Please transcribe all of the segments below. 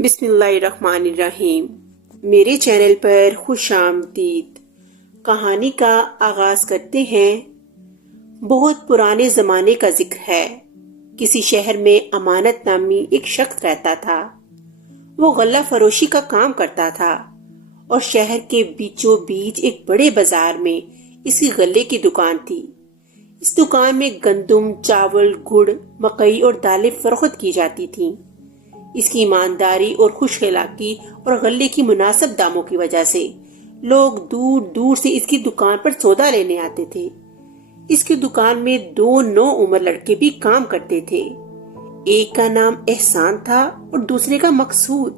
بسم اللہ الرحمن الرحیم۔ میرے چینل پر خوش آمدید۔ کہانی کا آغاز کرتے ہیں۔ بہت پرانے زمانے کا ذکر ہے۔ کسی شہر میں امانت نامی ایک شخص رہتا تھا۔ وہ غلہ فروشی کا کام کرتا تھا اور شہر کے بیچوں بیچ ایک بڑے بازار میں اس کی غلے کی دکان تھی۔ اس دکان میں گندم، چاول، گڑ، مکئی اور دالیں فروخت کی جاتی تھیں۔ اس کی ایمانداری اور خوش اخلاقی اور غلے کی مناسب داموں کی وجہ سے لوگ دور دور سے اس کی دکان پر سودا لینے آتے تھے۔ اس کی دکان میں 2 نوعمر لڑکے بھی کام کرتے تھے۔ ایک کا نام احسان تھا اور دوسرے کا مقصود۔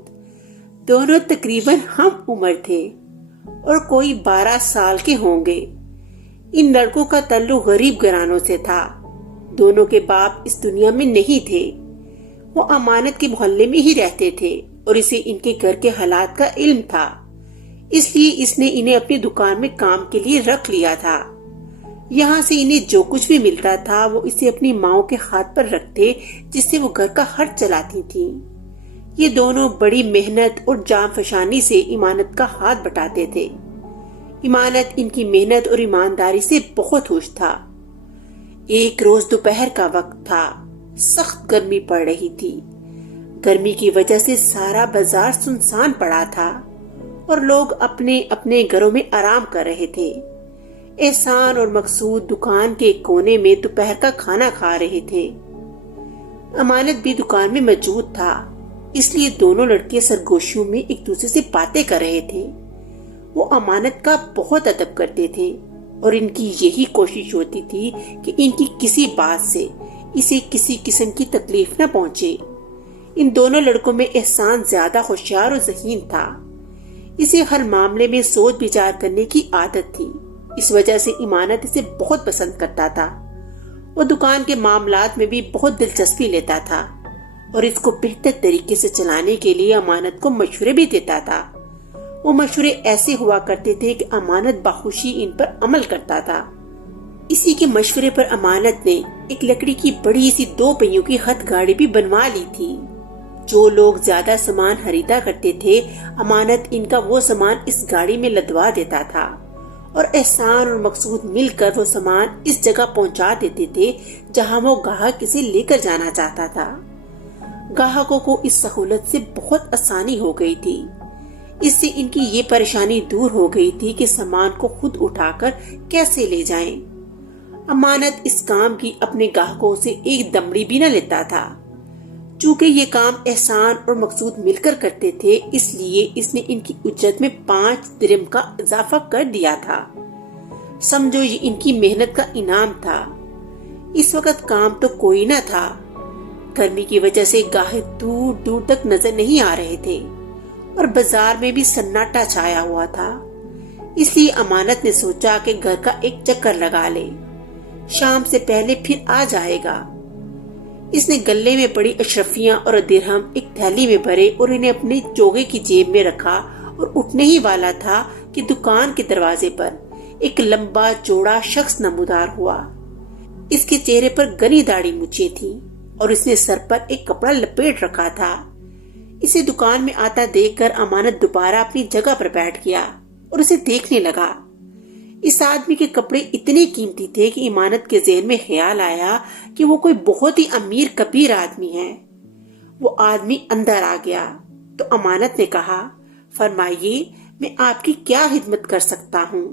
دونوں تقریباً ہم عمر تھے اور کوئی 12 سال کے ہوں گے۔ ان لڑکوں کا تعلق غریب گھرانوں سے تھا۔ دونوں کے باپ اس دنیا میں نہیں تھے۔ وہ امانت کے محلے میں ہی رہتے تھے اور اسے ان کے گھر کے حالات کا علم تھا، اس لیے اس نے انہیں اپنی دکان میں کام کے لیے رکھ لیا تھا۔ یہاں سے انہیں جو کچھ بھی ملتا تھا وہ اسے اپنی ماؤں کے ہاتھ پر رکھتے، جس سے وہ گھر کا خرچ چلاتی تھیں۔ یہ دونوں بڑی محنت اور جان فشانی سے امانت کا ہاتھ بٹاتے تھے۔ امانت ان کی محنت اور ایمانداری سے بہت خوش تھا۔ ایک روز دوپہر کا وقت تھا۔ سخت گرمی پڑ رہی تھی۔ گرمی کی وجہ سے سارا بازار سنسان پڑا تھا اور لوگ اپنے اپنے گھروں میں آرام کر رہے تھے۔ احسان اور مقصود دکان کے کونے میں دوپہر کا کھانا کھا رہے تھے۔ امانت بھی دکان میں موجود تھا، اس لیے دونوں لڑکے سرگوشیوں میں ایک دوسرے سے باتیں کر رہے تھے۔ وہ امانت کا بہت ادب کرتے تھے اور ان کی یہی کوشش ہوتی تھی کہ ان کی کسی بات سے اسے کسی قسم کی تکلیف نہ پہنچے۔ ان دونوں لڑکوں میں احسان زیادہ ہوشیار اور ذہین تھا۔ اسے ہر معاملے میں سوچ بچار کرنے کی عادت تھی، اس وجہ سے امانت اسے بہت پسند کرتا تھا۔ وہ دکان کے معاملات میں بھی بہت دلچسپی لیتا تھا اور اس کو بہتر طریقے سے چلانے کے لیے امانت کو مشورے بھی دیتا تھا۔ وہ مشورے ایسے ہوا کرتے تھے کہ امانت بخوشی ان پر عمل کرتا تھا۔ اسی کے مشورے پر امانت نے ایک لکڑی کی بڑی سی 2 پہیوں کی ہتھ گاڑی بھی بنوا لی تھی۔ جو لوگ زیادہ سامان خریدا کرتے تھے، امانت ان کا وہ سامان اس گاڑی میں لدوا دیتا تھا اور احسان اور مقصود مل کر وہ سامان اس جگہ پہنچا دیتے تھے جہاں وہ گاہک اسے لے کر جانا چاہتا تھا۔ گاہکوں کو اس سہولت سے بہت آسانی ہو گئی تھی۔ اس سے ان کی یہ پریشانی دور ہو گئی تھی کہ سامان کو خود اٹھا کر کیسے لے جائیں۔ امانت اس کام کی اپنے گاہکوں سے ایک دمڑی بھی نہ لیتا تھا۔ چونکہ یہ کام احسان اور مقصود مل کر کرتے تھے، اس لیے اس نے ان کی اجرت میں 5 درہم کا اضافہ کر دیا تھا۔ سمجھو یہ ان کی محنت کا انعام تھا۔ اس وقت کام تو کوئی نہ تھا۔ گرمی کی وجہ سے گاہک دور دور تک نظر نہیں آ رہے تھے اور بازار میں بھی سناٹا چھایا ہوا تھا۔ اس لیے امانت نے سوچا کہ گھر کا ایک چکر لگا لے، شام سے پہلے پھر آ جائے گا۔ اس نے گلے میں پڑی اشرفیاں اور درہم ایک تھیلی میں بھرے اور انہیں اپنے چوگے کی جیب میں رکھا اور اٹھنے ہی والا تھا کہ دکان کے دروازے پر ایک لمبا چوڑا شخص نمودار ہوا۔ اس کے چہرے پر گھنی داڑھی مچھیں تھیں اور اس نے سر پر ایک کپڑا لپیٹ رکھا تھا۔ اسے دکان میں آتا دیکھ کر امانت دوبارہ اپنی جگہ پر بیٹھ گیا اور اسے دیکھنے لگا۔ اس آدمی کے کپڑے اتنے قیمتی تھے کہ امانت کے ذہن میں خیال آیا کہ وہ کوئی بہت ہی امیر کبیر آدمی ہے۔ وہ آدمی اندر آ گیا تو امانت نے کہا، فرمائیے میں آپ کی کیا خدمت کر سکتا ہوں؟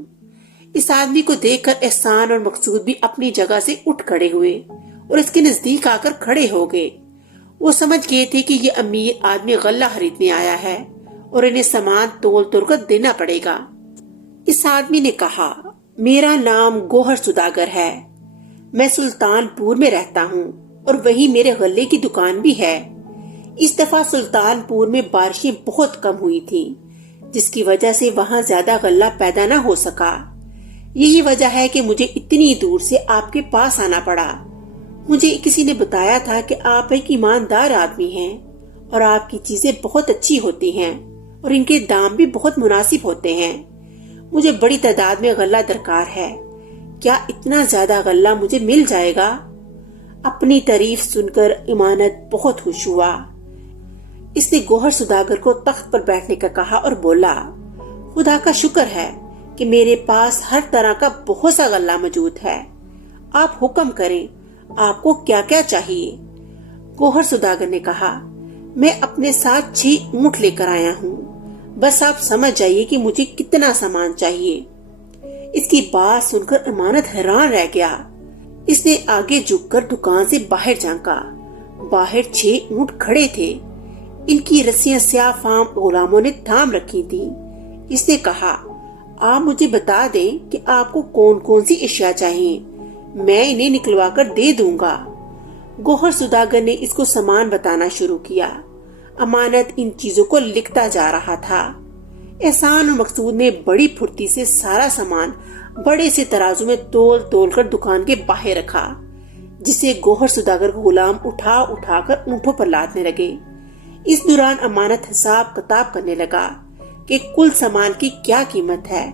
اس آدمی کو دیکھ کر احسان اور مقصود بھی اپنی جگہ سے اٹھ کھڑے ہوئے اور اس کے نزدیک آ کر کھڑے ہو گئے۔ وہ سمجھ گئے تھے کہ یہ امیر آدمی غلہ خریدنے آیا ہے اور انہیں سامان تول کر دینا پڑے گا۔ اس آدمی نے کہا، میرا نام گوہر سوداگر ہے، میں سلطان پور میں رہتا ہوں اور وہی میرے غلے کی دکان بھی ہے۔ اس دفعہ سلطان پور میں بارشیں بہت کم ہوئی تھی، جس کی وجہ سے وہاں زیادہ غلہ پیدا نہ ہو سکا۔ یہی وجہ ہے کہ مجھے اتنی دور سے آپ کے پاس آنا پڑا۔ مجھے کسی نے بتایا تھا کہ آپ ایک ایماندار آدمی ہیں اور آپ کی چیزیں بہت اچھی ہوتی ہیں اور ان کے دام بھی بہت مناسب ہوتے ہیں۔ مجھے بڑی تعداد میں غلہ درکار ہے، کیا اتنا زیادہ غلہ مجھے مل جائے گا؟ اپنی تعریف سن کر امانت بہت خوش ہوا۔ اس نے گوہر سوداگر کو تخت پر بیٹھنے کا کہا اور بولا، خدا کا شکر ہے کہ میرے پاس ہر طرح کا بہت سا غلہ موجود ہے، آپ حکم کریں، آپ کو کیا کیا چاہیے؟ گوہر سوداگر نے کہا، میں اپنے ساتھ 6 اونٹ لے کر آیا ہوں، بس آپ سمجھ جائیے کہ مجھے کتنا سامان چاہیے۔ اس کی بات سن کر امانت حیران رہ گیا۔ اس نے آگے جھک کر دکان سے باہر جھانکا۔ باہر 6 اونٹ کھڑے تھے، ان کی رسیاں سیاہ فام غلاموں نے تھام رکھی تھی۔ اس نے کہا، آپ مجھے بتا دیں کہ آپ کو کون کون سی اشیاء چاہیے، میں انہیں نکلوا کر دے دوں گا۔ گوہر سوداگر نے اس کو سامان بتانا شروع کیا۔ امانت ان چیزوں کو لکھتا جا رہا تھا۔ احسان اور مقصود نے بڑی پھرتی سے سارا سامان بڑے سے ترازو میں تول تول کر دکان کے باہر رکھا، جسے گوہر سوداگر کو غلام اٹھا اٹھا کر اونٹوں پر لادنے لگے۔ اس دوران امانت حساب کتاب کرنے لگا کہ کل سامان کی کیا قیمت ہے۔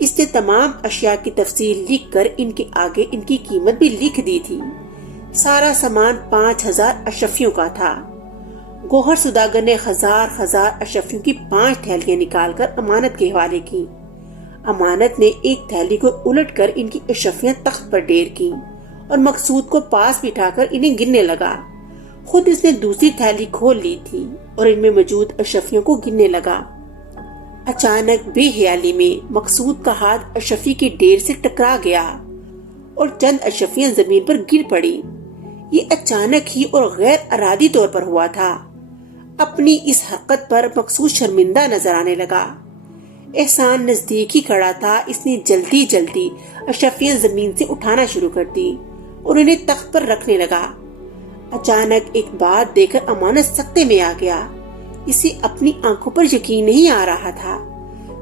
اس نے تمام اشیاء کی تفصیل لکھ کر ان کے آگے ان کی قیمت بھی لکھ دی تھی۔ سارا سامان 5000 اشرفیوں کا تھا۔ گوہر سوداگر نے ہزار اشرفیوں کی 5 تھیلیاں نکال کر امانت کے حوالے کی۔ امانت نے ایک تھیلی کو الٹ کر ان کی اشرفیاں تخت پر ڈھیر کی اور مقصود کو پاس بٹھا کر انہیں گننے لگا۔ خود اس نے دوسری تھیلی کھول لی تھی اور ان میں موجود اشرفیوں کو گننے لگا۔ اچانک بے خیالی میں مقصود کا ہاتھ اشرفی کے ڈھیر سے ٹکرا گیا اور چند اشرفیاں زمین پر گر پڑی۔ یہ اچانک ہی اور غیر ارادی طور پر ہوا تھا۔ اپنی اس حرکت پر مقصود شرمندہ نظر آنے لگا۔ احسان نزدیک ہی کھڑا تھا۔ اس نے جلدی جلدی اشرفیاں زمین سے اٹھانا شروع کر دی اور انہیں تخت پر رکھنے لگا۔ اچانک ایک بات دیکھ کر امانت سکتے میں آ گیا۔ اسے اپنی آنکھوں پر یقین نہیں آ رہا تھا۔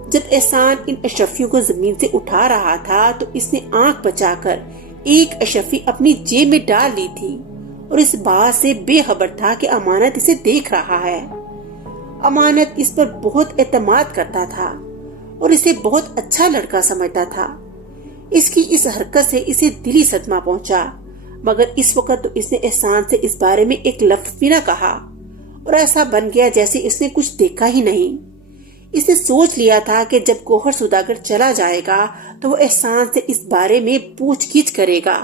جب احسان ان اشرفیوں کو زمین سے اٹھا رہا تھا تو اس نے آنکھ بچا کر ایک اشرفی اپنی جیب میں ڈال لی تھی اور اس بات سے بے خبر تھا کہ امانت اسے دیکھ رہا ہے۔ امانت اس پر بہت اعتماد کرتا تھا اور اسے بہت اچھا لڑکا سمجھتا تھا۔ اس کی اس حرکت سے اسے دلی صدمہ پہنچا، مگر اس وقت تو اس نے احسان سے اس بارے میں ایک لفظ بھی نہ کہا اور ایسا بن گیا جیسے اس نے کچھ دیکھا ہی نہیں۔ اس نے سوچ لیا تھا کہ جب گوہر سوداگر چلا جائے گا تو وہ احسان سے اس بارے میں پوچھ گچھ کرے گا۔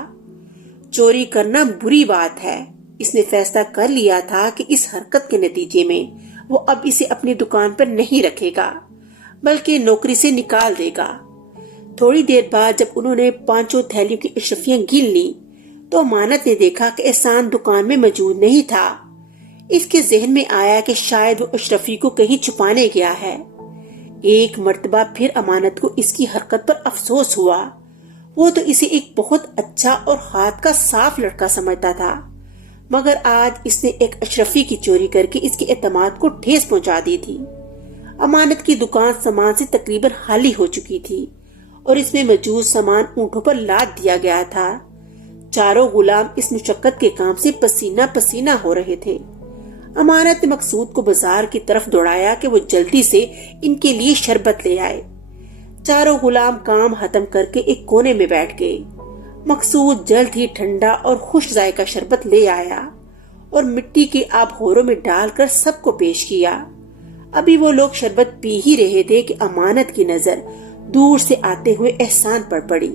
چوری کرنا بری بات ہے۔ اس نے فیصلہ کر لیا تھا کہ اس حرکت کے نتیجے میں وہ اب اسے اپنی دکان پر نہیں رکھے گا بلکہ نوکری سے نکال دے گا۔ تھوڑی دیر بعد جب انہوں نے 5 تھیلیوں کی اشرفیاں گن لی تو امانت نے دیکھا کہ احسان دکان میں موجود نہیں تھا۔ اس کے ذہن میں آیا کہ شاید وہ اشرفی کو کہیں چھپانے گیا ہے۔ ایک مرتبہ پھر امانت کو اس کی حرکت پر افسوس ہوا۔ وہ تو اسے ایک بہت اچھا اور ہاتھ کا صاف لڑکا سمجھتا تھا، مگر آج اس نے ایک اشرفی کی چوری کر کے اس کے اعتماد کو ٹھیس پہنچا دی تھی۔ امانت کی دکان سامان سے تقریباً خالی ہو چکی تھی اور اس میں موجود سامان اونٹوں پر لاد دیا گیا تھا۔ چاروں غلام اس مشقت کے کام سے پسینہ پسینہ ہو رہے تھے۔ امانت نے مقصود کو بازار کی طرف دوڑایا کہ وہ جلدی سے ان کے لیے شربت لے آئے۔ چاروں غلام کام ختم کر کے ایک کونے میں بیٹھ گئے۔ مقصود جلد ہی ٹھنڈا اور خوش ذائقہ شربت لے آیا اور مٹی کے آبخوروں میں ڈال کر سب کو پیش کیا۔ ابھی وہ لوگ شربت پی ہی رہے تھے کہ امانت کی نظر دور سے آتے ہوئے احسان پر پڑی۔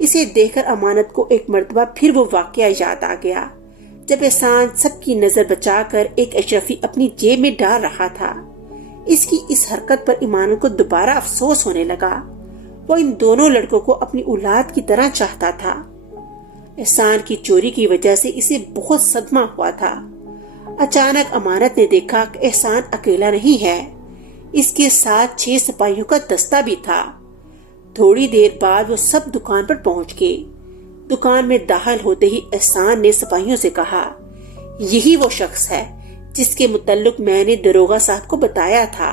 اسے دیکھ کر امانت کو ایک مرتبہ پھر وہ واقعہ یاد آ گیا جب احسان سب کی نظر بچا کر ایک اشرفی اپنی جیب میں ڈال رہا تھا۔ اس کی اس حرکت پر امانت کو دوبارہ افسوس ہونے لگا۔ وہ ان دونوں لڑکوں کو اپنی اولاد کی طرح چاہتا تھا۔ احسان کی چوری کی وجہ سے اسے بہت صدمہ ہوا تھا۔ اچانک امانت نے دیکھا کہ احسان اکیلا نہیں ہے، اس کے ساتھ 6 سپاہیوں کا دستہ بھی تھا۔ تھوڑی دیر بعد وہ سب دکان پر پہنچ گئے۔ دکان میں داخل ہوتے ہی احسان نے سپاہیوں سے کہا، یہی وہ شخص ہے جس کے متعلق میں نے داروغہ صاحب کو بتایا تھا۔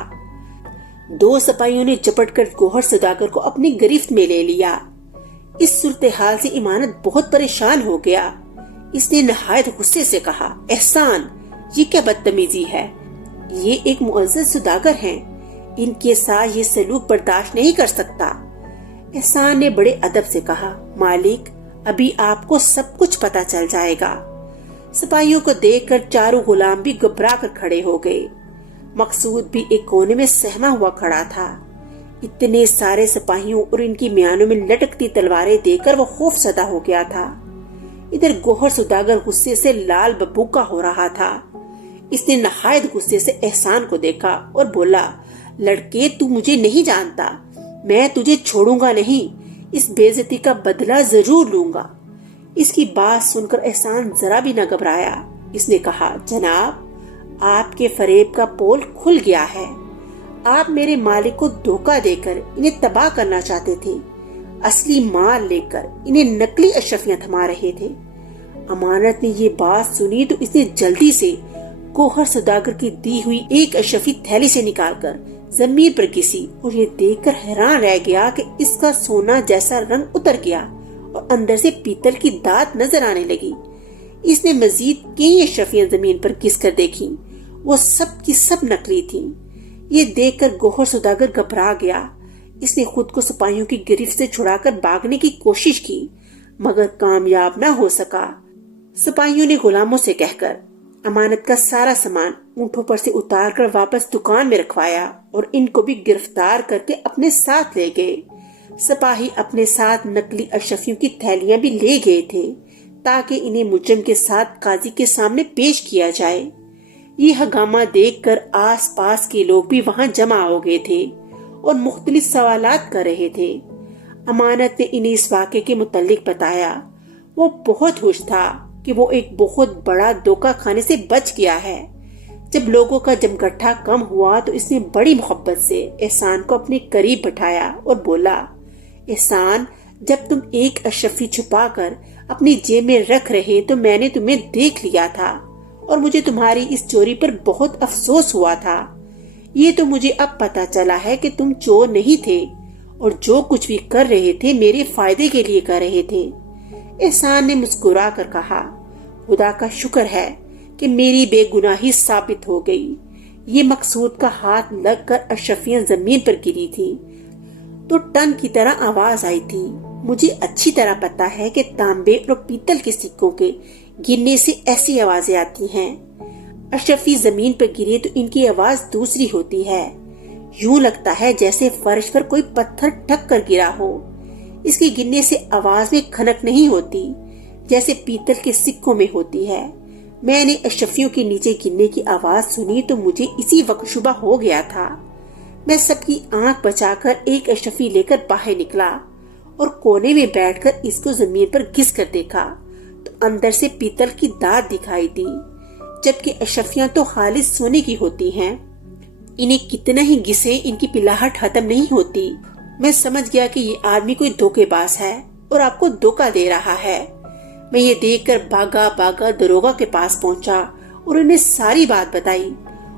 2 سپاہیوں نے جپٹ کر گوہر سوداگر کو اپنی گرفت میں لے لیا۔ اس صورتحال سے امانت بہت پریشان ہو گیا۔ اس نے نہایت غصے سے کہا، احسان، یہ کیا بدتمیزی ہے؟ یہ ایک معزز سوداگر ہیں، ان کے ساتھ یہ سلوک برداشت نہیں کر سکتا۔ احسان نے بڑے ادب سے کہا، مالک، ابھی آپ کو سب کچھ پتا چل جائے گا۔ سپاہیوں کو دیکھ کر چاروں غلام بھی گھبرا کر کھڑے ہو گئے۔ مقصود بھی ایک کونے میں سہما ہوا کھڑا تھا۔ اتنے سارے سپاہیوں اور ان کی میانوں میں لٹکتی تلواریں دیکھ کر وہ خوف زدہ ہو گیا تھا۔ ادھر گوہر سوداگر غصے سے لال ببوکا ہو رہا تھا۔ اس نے نہایت غصے سے احسان کو دیکھا اور بولا، لڑکے تو مجھے نہیں جانتا، میں تجھے چھوڑوں گا نہیں، اس بے عزتی کا بدلہ ضرور لوں گا۔ اس کی بات سن کر احسان ذرا بھی نہ گھبرایا۔ اس نے کہا، جناب آپ کے فریب کا پول کھل گیا ہے، آپ میرے مالک کو دھوکہ دے کر انہیں تباہ کرنا چاہتے تھے، اصلی مال لے کر انہیں نقلی اشرفیاں تھما رہے تھے۔ امانت نے یہ بات سنی تو اس نے جلدی سے گوہر سوداگر کی دی ہوئی ایک اشرفی تھیلی سے نکال کر زمین پر گسی اور یہ دیکھ کر حیران رہ گیا کہ اس کا سونا جیسا رنگ اتر گیا اور اندر سے پیتل کی دھات نظر آنے لگی۔ اس نے مزید کئی اشرفیاں زمین پر گس کر دیکھی، وہ سب کی سب نقلی تھیں۔ یہ دیکھ کر گوہر سوداگر گھبرا گیا۔ اس نے خود کو سپاہیوں کی گرفت سے چھڑا کر بھاگنے کی کوشش کی مگر کامیاب نہ ہو سکا۔ سپاہیوں نے غلاموں سے کہہ کر امانت کا سارا سامان اونٹوں پر سے اتار کر واپس دکان میں رکھوایا اور ان کو بھی گرفتار کر کے اپنے ساتھ لے گئے۔ سپاہی اپنے ساتھ نقلی اشرفیوں کی تھیلیاں بھی لے گئے تھے تاکہ انہیں مجرم کے ساتھ قاضی کے سامنے پیش کیا جائے۔ یہ ہنگامہ دیکھ کر آس پاس کے لوگ بھی وہاں جمع ہو گئے تھے اور مختلف سوالات کر رہے تھے۔ امانت نے انہیں اس واقعے کے متعلق بتایا۔ وہ بہت خوش تھا کہ وہ ایک بہت بڑا دھوکہ کھانے سے بچ گیا ہے۔ جب لوگوں کا جمگٹھا کم ہوا تو اس نے بڑی محبت سے احسان کو اپنے قریب بٹھایا اور بولا، احسان، جب تم ایک اشرفی چھپا کر اپنی جیب میں رکھ رہے تو میں نے تمہیں دیکھ لیا تھا اور مجھے تمہاری اس چوری پر بہت افسوس ہوا تھا۔ یہ تو مجھے اب پتا چلا ہے کہ تم چور نہیں تھے اور جو کچھ بھی کر رہے تھے میرے فائدے کے لیے کر رہے تھے۔ احسان نے مسکرا کر کہا، خدا کا شکر ہے کہ میری بے گناہی ثابت ہو گئی۔ یہ مقصود کا ہاتھ لگ کر اشرفیاں زمین پر گری تھی تو ٹن کی طرح آواز آئی تھی۔ مجھے اچھی طرح پتا ہے کہ تانبے اور پیتل کے سکوں کے گرنے سے ایسی آوازیں آتی ہیں۔ اشرفی زمین پر گرے تو ان کی آواز دوسری ہوتی ہے، یوں لگتا ہے جیسے فرش پر کوئی پتھر ٹھک کر گرا ہو۔ اس کے گرنے سے آواز میں کھنک نہیں ہوتی جیسے پیتل کے سکوں میں ہوتی ہے۔ میں نے اشرفیوں کے نیچے گرنے کی آواز سنی تو مجھے اسی وقت شبہ ہو گیا تھا۔ میں سب کی آنکھ بچا کر ایک اشرفی لے کر باہر نکلا اور کونے میں بیٹھ کر اس کو زمین پر گھس کر دیکھا تو اندر سے پیتل کی دھات دکھائی دی، جبکہ اشرفیاں تو خالص سونے کی ہوتی ہیں۔ انہیں کتنا ہی گھسے ان کی پلاہٹ ختم نہیں ہوتی۔ میں سمجھ گیا کہ یہ آدمی کوئی دھوکے باز ہے اور آپ کو دھوکہ دے رہا ہے۔ میں یہ دیکھ کر بھاگا دروغہ کے پاس پہنچا اور انہیں ساری بات بتائی۔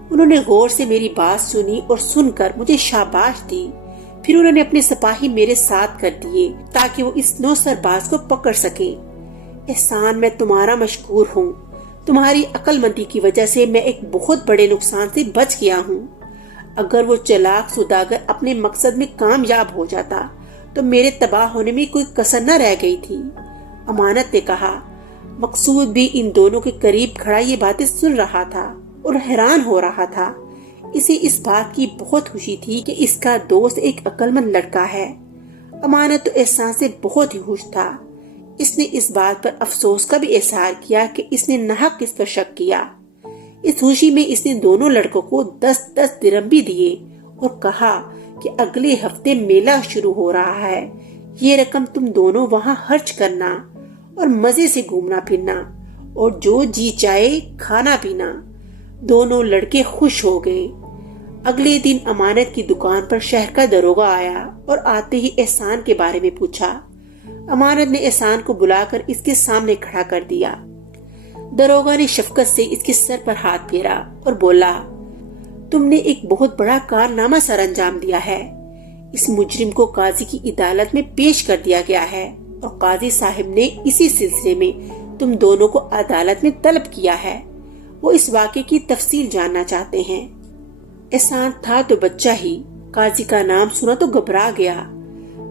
انہوں نے غور سے میری بات سنی اور سن کر مجھے شاباش دی۔ پھر انہوں نے اپنے سپاہی میرے ساتھ کر دیے تاکہ وہ اس نوسر باز کو پکڑ سکیں۔ احسان، میں تمہارا مشکور ہوں۔ تمہاری عقل مندی کی وجہ سے میں ایک بہت بڑے نقصان سے بچ گیا ہوں۔ اگر وہ چلاک سوداگر اپنے مقصد میں کامیاب ہو جاتا تو میرے تباہ ہونے میں کوئی کسر نہ رہ گئی تھی۔ امانت نے کہا۔ مقصود بھی ان دونوں کے قریب کھڑا یہ باتیں سن رہا تھا اور حیران ہو رہا تھا۔ اسے اس بات کی بہت خوشی تھی کہ اس کا دوست ایک عقل مند لڑکا ہے۔ امانت تو احسان سے بہت ہی خوش تھا۔ اس نے اس بات پر افسوس کا بھی اظہار کیا کہ اس نے ناحق اس پر شک کیا۔ اس خوشی میں اس نے دونوں لڑکوں کو 10 درہم بھی دیے اور کہا کہ اگلے ہفتے میلہ شروع ہو رہا ہے، یہ رقم تم دونوں وہاں خرچ کرنا اور مزے سے گھومنا پھرنا اور جو جی چاہے کھانا پینا۔ دونوں لڑکے خوش ہو گئے۔ اگلے دن امانت کی دکان پر شہر کا دروغہ آیا اور آتے ہی احسان کے بارے میں پوچھا۔ امانت نے احسان کو بلا کر اس کے سامنے کھڑا کر دیا۔ دروغہ نے شفقت سے اس کے سر پر ہاتھ پھیرا اور بولا، تم نے ایک بہت بڑا کارنامہ سر انجام دیا ہے۔ اس مجرم کو قاضی کی عدالت میں پیش کر دیا گیا ہے اور قاضی صاحب نے اسی سلسلے میں تم دونوں کو عدالت میں طلب کیا ہے۔ وہ اس واقعے کی تفصیل جاننا چاہتے ہیں۔ احسان تھا تو بچہ ہی، قاضی کا نام سنا تو گھبرا گیا،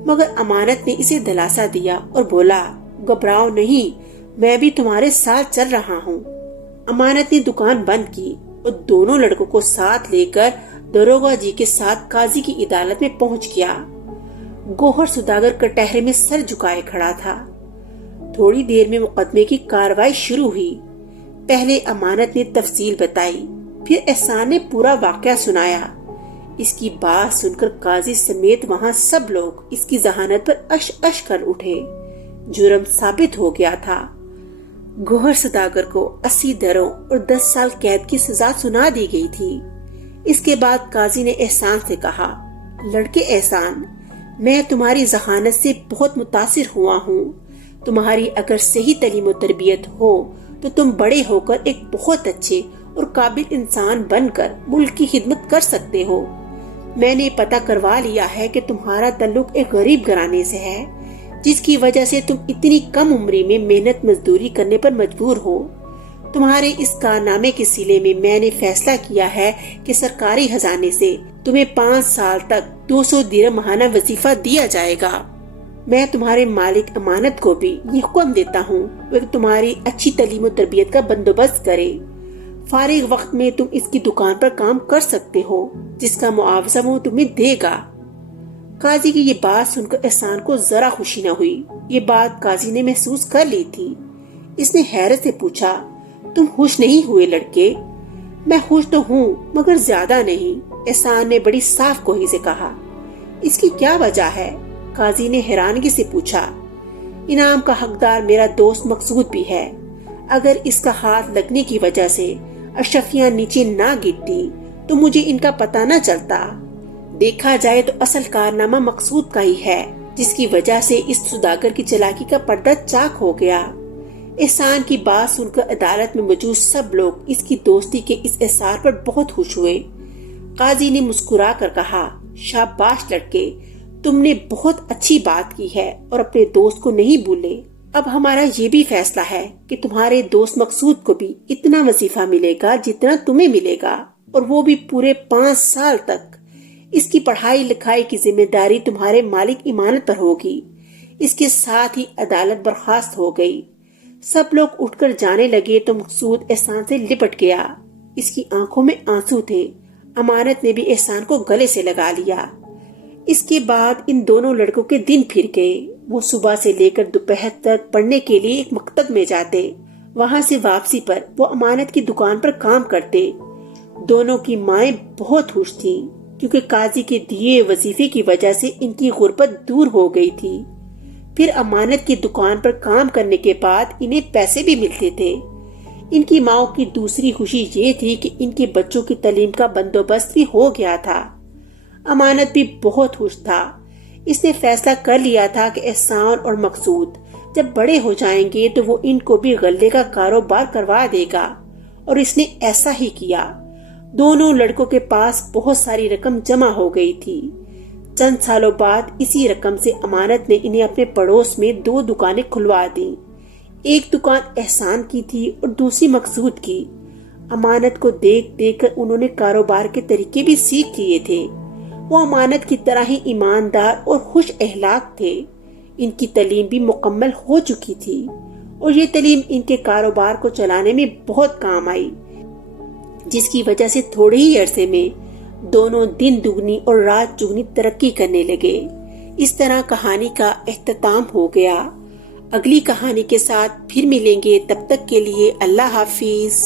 مگر امانت نے اسے دلاسا دیا اور بولا، گھبراؤ نہیں، میں بھی تمہارے ساتھ چل رہا ہوں۔ امانت نے دکان بند کی اور دونوں لڑکوں کو ساتھ لے کر داروغہ جی کے ساتھ قاضی کی عدالت میں پہنچ گیا۔ گوہر سوداگر کٹہرے میں سر جھکائے کھڑا تھا۔ تھوڑی دیر میں مقدمے کی کارروائی شروع ہوئی۔ پہلے امانت نے تفصیل بتائی، پھر احسان نے پورا واقعہ سنایا۔ اس کی بات سن کر قاضی سمیت وہاں سب لوگ اس کی ذہانت پر اش اش کر اٹھے۔ جرم ثابت ہو گیا تھا۔ گوہر سوداگر کو 80 دروں اور 10 سال قید کی سزا سنا دی گئی تھی۔ اس کے بعد قاضی نے احسان سے کہا، لڑکے احسان، میں تمہاری ذہانت سے بہت متاثر ہوا ہوں۔ تمہاری اگر صحیح تعلیم و تربیت ہو تو تم بڑے ہو کر ایک بہت اچھے اور قابل انسان بن کر ملک کی خدمت کر سکتے ہو۔ میں نے پتہ کروا لیا ہے کہ تمہارا تعلق ایک غریب گھرانے سے ہے، جس کی وجہ سے تم اتنی کم عمری میں محنت مزدوری کرنے پر مجبور ہو۔ تمہارے اس کارنامے کے صلے میں میں نے فیصلہ کیا ہے کہ سرکاری خزانے سے تمہیں 5 سال تک 200 درہم ماہانہ وظیفہ دیا جائے گا۔ میں تمہارے مالک امانت کو بھی یہ حکم دیتا ہوں کہ تمہاری اچھی تعلیم و تربیت کا بندوبست کرے۔ فارغ وقت میں تم اس کی دکان پر کام کر سکتے ہو، جس کا معاوضہ وہ تمہیں دے گا۔ قاضی کی یہ بات سن کر احسان کو ذرا خوشی نہ ہوئی۔ یہ بات قاضی نے محسوس کر لی تھی۔ اس نے حیرت سے پوچھا، تم خوش نہیں ہوئے لڑکے؟ میں خوش تو ہوں مگر زیادہ نہیں، احسان نے بڑی صاف گوئی سے کہا۔ اس کی کیا وجہ ہے؟ قاضی نے حیرانگی سے پوچھا۔ انعام کا حقدار میرا دوست مقصود بھی ہے۔ اگر اس کا ہاتھ لگنے کی وجہ سے اشرفیاں نیچے نہ گرتی تو مجھے ان کا پتہ نہ چلتا۔ دیکھا جائے تو اصل کارنامہ مقصود کا ہی ہے، جس کی وجہ سے اس سوداگر کی چالاکی کا پردہ چاک ہو گیا۔ احسان کی بات سن کر عدالت میں موجود سب لوگ اس کی دوستی کے اس احسار پر بہت خوش ہوئے۔ قاضی نے مسکرا کر کہا، شاباش لڑکے، تم نے بہت اچھی بات کی ہے اور اپنے دوست کو نہیں بھولے۔ اب ہمارا یہ بھی فیصلہ ہے کہ تمہارے دوست مقصود کو بھی اتنا وظیفہ ملے گا جتنا تمہیں ملے گا، اور وہ بھی پورے 5 سال تک۔ اس کی پڑھائی لکھائی کی ذمہ داری تمہارے مالک امانت پر ہوگی۔ اس کے ساتھ ہی عدالت برخاست ہو گئی۔ سب لوگ اٹھ کر جانے لگے تو مقصود احسان سے لپٹ گیا۔ اس کی آنکھوں میں آنسو تھے۔ امانت نے بھی احسان کو گلے سے لگا لیا۔ اس کے بعد ان دونوں لڑکوں کے دن پھر گئے۔ وہ صبح سے لے کر دوپہر تک پڑھنے کے لیے ایک مکتب میں جاتے۔ وہاں سے واپسی پر وہ امانت کی دکان پر کام کرتے۔ دونوں کی مائیں بہت خوش تھیں، کیونکہ قاضی کے دیے وظیفے کی وجہ سے ان کی غربت دور ہو گئی تھی۔ پھر امانت کی دکان پر کام کرنے کے بعد انہیں پیسے بھی ملتے تھے۔ ان کی ماؤں کی دوسری خوشی یہ تھی کہ ان کے بچوں کی تعلیم کا بندوبست بھی ہو گیا تھا۔ امانت بھی بہت خوش تھا۔ اس نے فیصلہ کر لیا تھا کہ احسان اور مقصود جب بڑے ہو جائیں گے تو وہ ان کو بھی غلے کا کاروبار کروا دے گا، اور اس نے ایسا ہی کیا۔ دونوں لڑکوں کے پاس بہت ساری رقم جمع ہو گئی تھی۔ چند سالوں بعد اسی رقم سے امانت نے انہیں اپنے پڑوس میں 2 دکانیں کھلوا دیں۔ ایک دکان احسان کی تھی اور دوسری مقصود کی۔ امانت کو دیکھ دیکھ کر انہوں نے کاروبار کے طریقے بھی سیکھ لیے تھے۔ وہ امانت کی طرح ہی ایماندار اور خوش اخلاق تھے۔ ان کی تعلیم بھی مکمل ہو چکی تھی، اور یہ تعلیم ان کے کاروبار کو چلانے میں بہت کام آئی، جس کی وجہ سے تھوڑے ہی عرصے میں دونوں دن دگنی اور رات چگنی ترقی کرنے لگے۔ اس طرح کہانی کا اختتام ہو گیا۔ اگلی کہانی کے ساتھ پھر ملیں گے، تب تک کے لیے اللہ حافظ۔